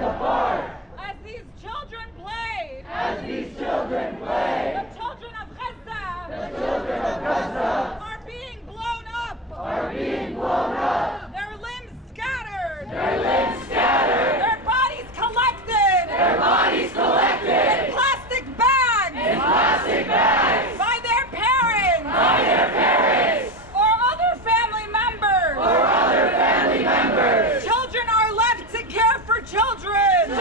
the park. As these children play. As these children play. The children of Gaza. The children of Gaza are being blown up. are being blown up. Their limbs scattered. Their limbs scattered. Their bodies collected. Their bodies collected. In plastic bags. In plastic bags. By their parents. By their parents. Or other family members. Or other family members. Children are left to care for children.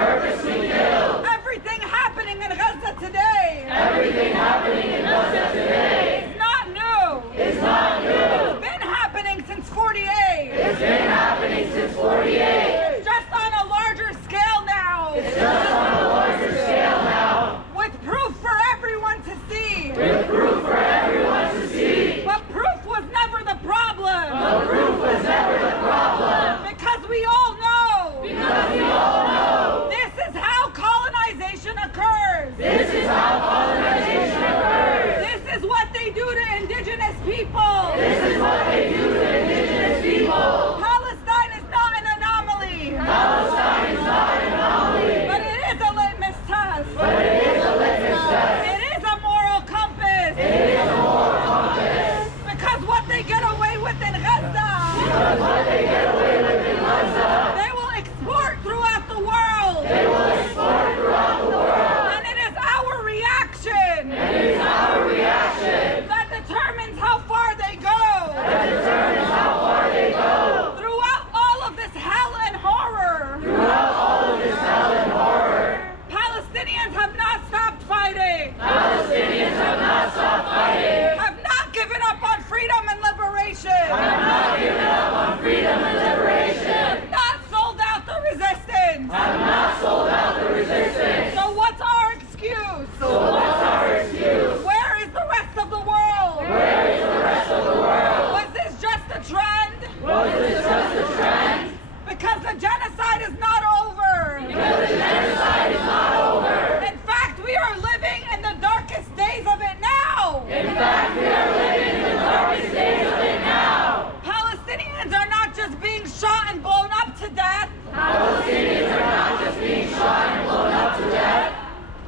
Purposely killed. Everything happening in Gaza today. Everything happening in Gaza today. It's not new. It's not new. It's been happening since 48. It's been happening since 48. It's just on a larger scale now. It's just on a larger scale now. With proof for everyone to see. With proof for everyone to see. But proof was never the problem. But proof was never the problem. Because we all know. Because we all know. This is how colonization occurs. This is how colonization occurs. This is what they do to indigenous people. This is what they do to indigenous people. Palestine is not an anomaly. Palestine is not an anomaly. But it is a litmus test. But it is a litmus test. It is a moral compass. It is a moral compass. Because what they get away with in Gaza, Because what they get away with in Gaza, they will export throughout the world. they will export throughout the world. And it is our reaction And it is our reaction that determines how far they go. that determines how far they go. Throughout all of this hell and horror, Throughout all of this hell and horror, Palestinians have not stopped fighting. Palestinians have not stopped fighting. Have not given up on freedom and liberation. Have not given up on freedom and liberation. Have not sold out the resistance. Have not sold out the resistance. So what's our excuse? So what's our excuse? Where is the rest of the world? Where is the rest of the world? Was this just a trend? Was this just a trend? Because the genocide is not over. Because the genocide is not over. In fact, we are living in the darkest days of it now. In fact, we are living in the darkest days of it now. Palestinians are not just being shot and blown up to death. Palestinians are not just being shot and blown up to death.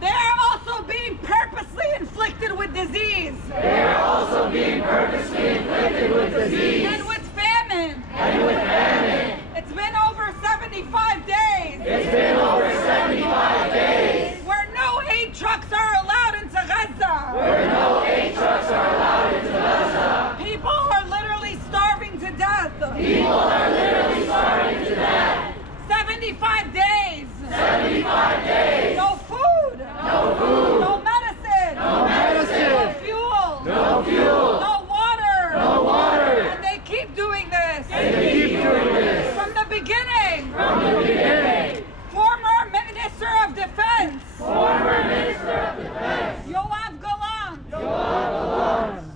They are also being purposely inflicted with disease They are also being purposely inflicted with disease and with famine. and with famine. It's been over 75 days It's been over 75 days where no aid trucks are allowed into Gaza. where no aid trucks are allowed into Gaza. People are literally starving to death. People are literally starving to death. 75 days. 75 days. No food. No food. No medicine. No medicine. No fuel. No fuel. No water. No water. And they keep doing this. And they keep doing this. From the beginning. From the beginning. Former Minister of Defense, Former Minister of Defense Yoav Gallant,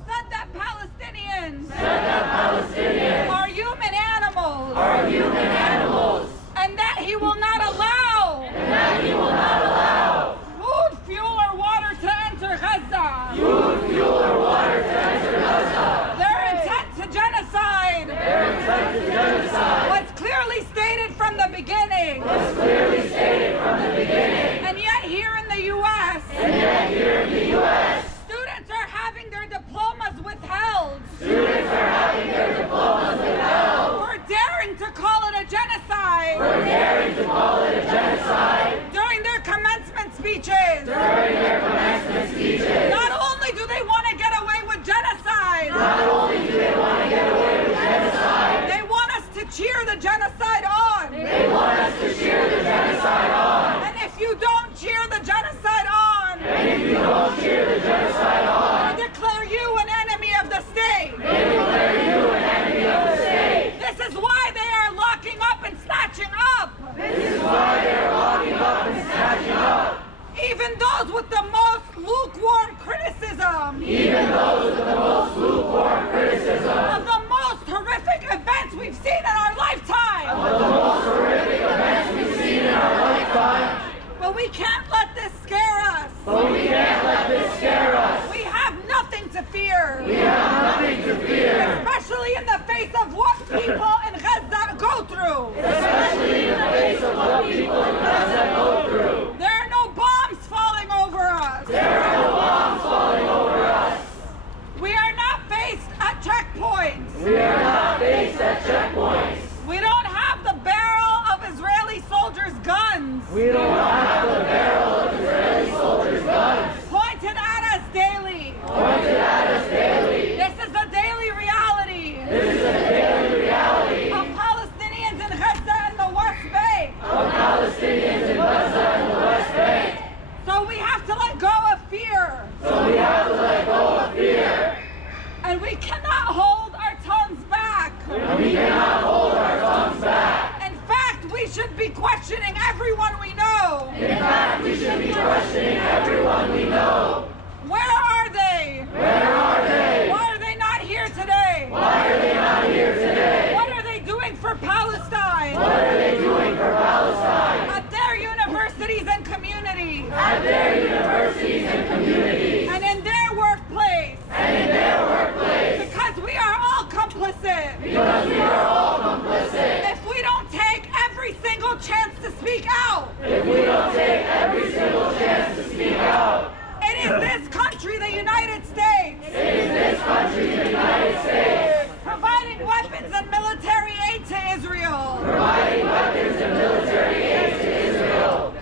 said that Palestinians said that Palestinians are human animals are human animals and that he will not allow and that he will not allow food, fuel, or water to enter Gaza. food, fuel, or water to enter Gaza. Their intent to genocide Their intent to genocide was clearly stated from the beginning. was clearly stated from the beginning. And yet here in the U.S., And yet here in the U.S., students are having their diplomas withheld students are having their diplomas withheld for daring to call it a genocide for daring to call it a genocide during their commencement speeches. during their commencement speeches. Not only do they want to get away with genocide, Not only do they want to get away with genocide, they want us to cheer the genocide on. they want us to cheer the genocide on. And if you don't cheer the genocide on, And if you don't cheer the genocide on, they declare you an enemy of the state. they declare you an enemy of the state. This is why they are locking up and snatching up This is why they're locking up and snatching up even those with the most lukewarm criticism even those with the most lukewarm criticism of the most horrific events we've seen in our lifetime. of the most horrific events we've seen in our lifetime. But we can't let this scare us. But we can't let this scare us. We have nothing to fear. We have nothing to fear, Especially in the face of what people in Gaza go through. especially in the face of what people in Gaza go through. There are no bombs falling over us. There are no bombs falling over us. We are not faced at checkpoints. We are not faced at checkpoints. We don't have the barrel of Israeli soldiers' guns We don't have the barrel of Israeli soldiers' guns pointed at us daily. pointed at us daily. This is a daily reality This is a daily reality of Palestinians in Gaza and the West Bank. of Palestinians in Gaza Providing weapons and military aid to Israel.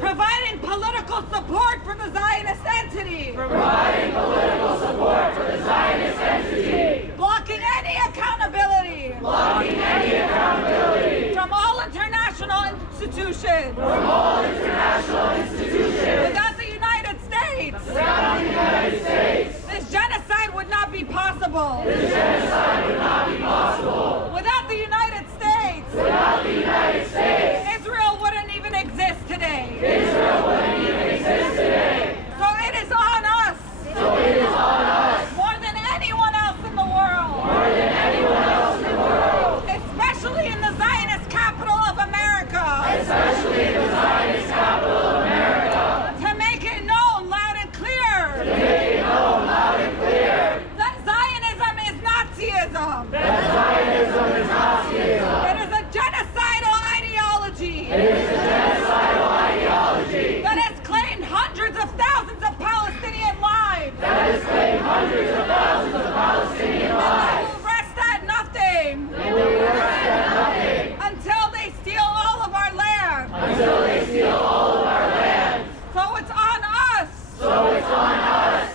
Providing political support for the Zionist entity. Providing political support for the Zionist entity. Blocking any accountability. Blocking any accountability. From all international institutions. From all international institutions. Without the United States. Without the United States. This genocide would not be possible. This genocide would not be possible. Without the United States. Without the United States. Israel wouldn't even exist today. Israel wouldn't even exist today. So it is on us. So it is on us. More than anyone else in the world. More than anyone else in the world. Especially in the Zionist capital of America. Especially in the Zionist capital of America. To make it known loud and clear. To make it known loud and clear. That Zionism is Nazism. That Zionism is Nazism. It is a genocidal ideology. It is a genocidal ideology. That has claimed hundreds of thousands of Palestinian lives. That has claimed hundreds of thousands of Palestinian They lives. will rest at nothing. They will rest at nothing. Until they steal all of our land. Until they steal all of our land. So it's on us. So it's on us.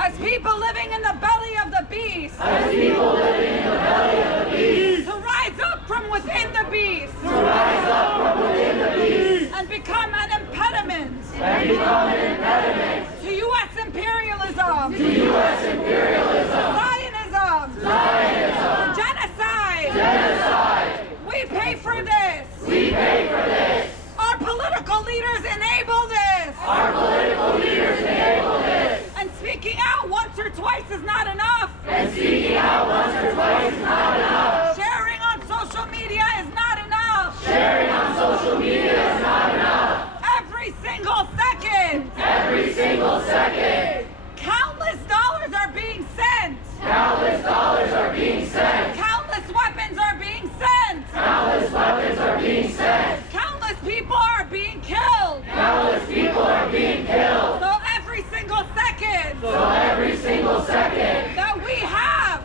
As people living in the belly of the beast. As people living in the belly of the beast. To rise up from within the beast. To rise up from within the beast. And become an impediment. And become an impediment. To U.S. imperialism. To U.S. imperialism. Zionism. Zionism. Genocide. Genocide. We pay for this. We pay for this. Our political leaders enable this. Our political leaders enable this. And speaking out once or twice is not enough. And speaking out once or twice is not enough. Sharing on social media is not enough. Sharing on social media is not enough. Every single second. Every single second. Countless dollars are being sent. Countless dollars are being sent. Countless weapons are being sent. Countless weapons are being sent. Countless people are being killed. Countless people are being killed. So every single second So every single second that we have,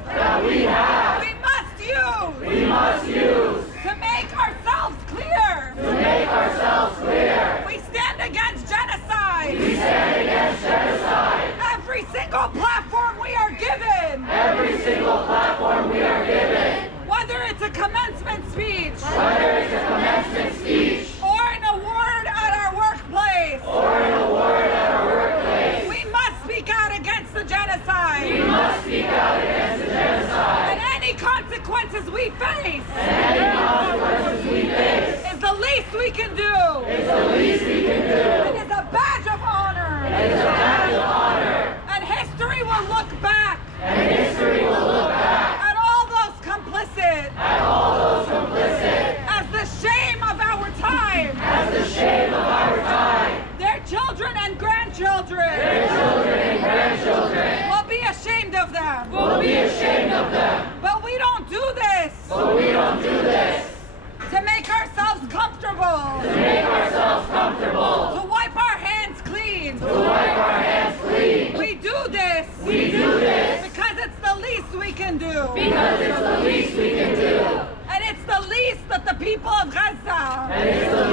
we must use to make ourselves clear. make ourselves clear. We stand against genocide. We stand against genocide. Every single platform we are given, Every single platform we are given, whether it's a commencement speech whether it's a commencement speech or an award at our workplace, or an award at our workplace, we must speak out against the genocide. we must speak out against the genocide. And any consequences we face And any consequences we face is the least we can do. is the least we can do. It is a badge of honor. It is a badge of honor. And history will look back And history will look back at all those complicit at all those complicit as the shame of our time. as the shame of our time. Their children and grandchildren Their children and grandchildren will be ashamed of them. will be ashamed of them. But we don't do this But we don't do this to make ourselves comfortable, to make ourselves comfortable, to wipe our hands clean. to wipe our hands clean. We do this We do this because it's the least we can do. because it's the least we can do. And it's the least that the people of Gaza And it's the